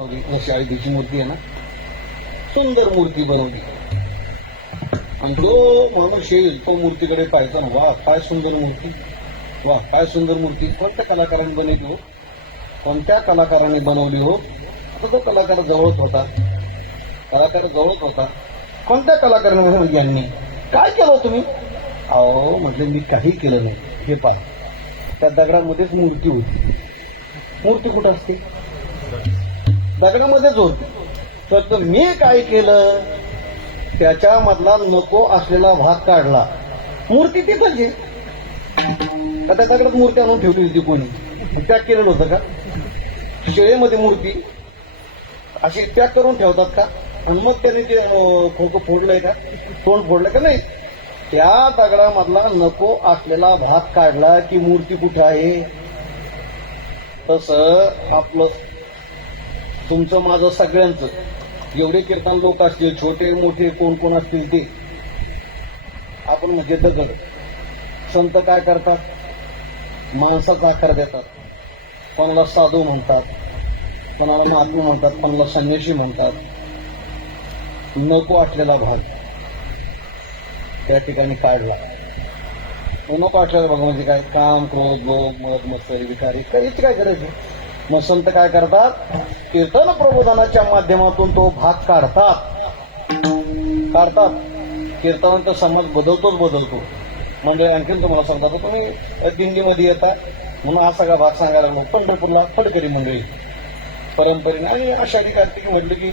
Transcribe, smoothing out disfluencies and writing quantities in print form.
जशी आळीची मूर्ती आहे ना, सुंदर मूर्ती बनवली. आणि जो माणूस येईल तो मूर्तीकडे पाहायचा ना, वा काय सुंदर मूर्ती, वा काय सुंदर मूर्ती. कोणत्या कलाकाराने बनवली हो, कोणत्या कलाकाराने बनवली हो. आता तो कलाकार जवळच होता, कोणत्या कलाकाराने यांनी काय केलं तुम्ही. अहो म्हटलं मी काही केलं नाही. हे पहा, त्या दगडामध्येच मूर्ती होती. मूर्ती कुठं असते, दगडामध्येच होती. तर मी काय केलं, त्याच्यामधला नको असलेला भाग काढला, मूर्ती ती पाहिजे. त्या दगडात मूर्ती आणून ठेवली होती कोणी, पॅक केलेलं होतं का. शेळेमध्ये मूर्ती अशी पॅक करून ठेवतात का, आणि मग त्यांनी ते खोकं फोडलंय का, तोंड फोडलंय का. नाही, त्या दगडामधला नको असलेला भाग काढला की मूर्ती कुठे आहे. तसं आपलं तुमचं माझं सगळ्यांचं, एवढे कीर्तन लोक असतील, छोटे मोठे कोण कोण असतील ते, आपण म्हणजे दगड. संत काय करतात, माणसाचा आकार देतात. कोणाला साधू म्हणतात, कोणाला महात्मा म्हणतात, कोणाला संन्यासी म्हणतात. नको असलेला भाग त्या ठिकाणी काढला. नको असलेला भाग म्हणजे काय, काम क्रोध लोभ मद मत्सरी विकारी, याची काय गरज आहे. मग संत काय करतात, कीर्तन प्रबोधनाच्या माध्यमातून तो भाग काढतात. कीर्तनाचा समाज बदलतो. म्हणजे आणखीन तुम्हाला सांगतात, तुम्ही दिंडीमध्ये येता म्हणून हा सगळा भाग सांगायला लागलो. पंढरपूरला फडकरी मंडळी परंपरेने आणि आषाढी कार्तिक म्हटलं की